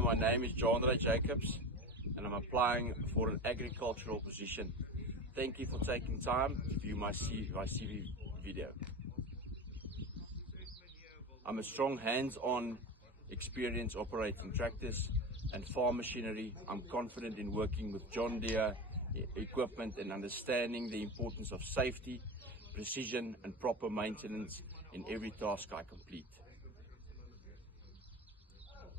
So my name is John Ray Jacobs and I'm applying for an agricultural position. Thank you for taking time to view my CV video. I'm a strong hands-on experience operating tractors and farm machinery. I'm confident in working with John Deere equipment and understanding the importance of safety, precision and proper maintenance in every task I complete.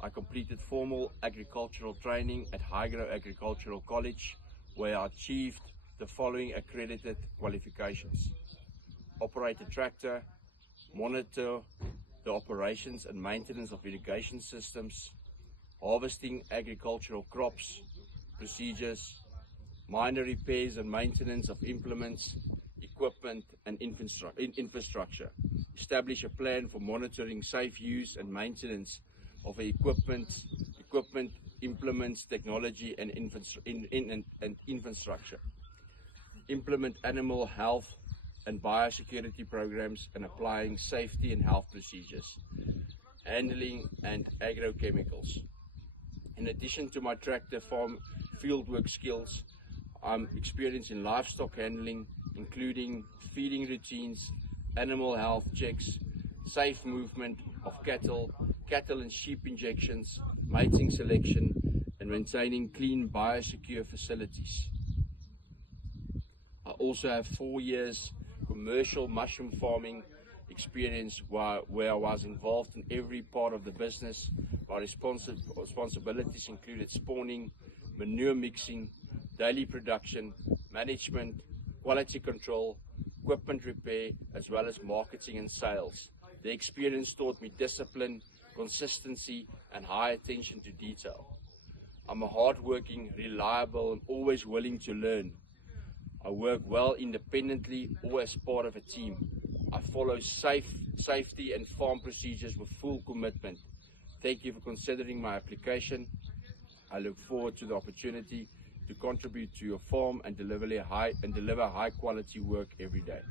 I completed formal agricultural training at Hygro Agricultural College, where I achieved the following accredited qualifications: operate a tractor, monitor the operations and maintenance of irrigation systems, harvesting agricultural crops, procedures, minor repairs and maintenance of implements, equipment and infrastructure, establish a plan for monitoring safe use and maintenance of equipment, implements, technology and infrastructure, implement animal health and biosecurity programs and applying safety and health procedures, handling and agrochemicals. In addition to my tractor farm fieldwork skills, I'm experienced in livestock handling, including feeding routines, animal health checks, safe movement of cattle and sheep injections, mating selection, and maintaining clean biosecure facilities. I also have 4 years commercial mushroom farming experience where I was involved in every part of the business. My responsibilities included spawning, manure mixing, daily production, management, quality control, equipment repair, as well as marketing and sales. The experience taught me discipline, consistency, and high attention to detail. I'm a hardworking, reliable, and always willing to learn. I work well independently or as part of a team. I follow safety and farm procedures with full commitment. Thank you for considering my application. I look forward to the opportunity to contribute to your farm and deliver high quality work every day.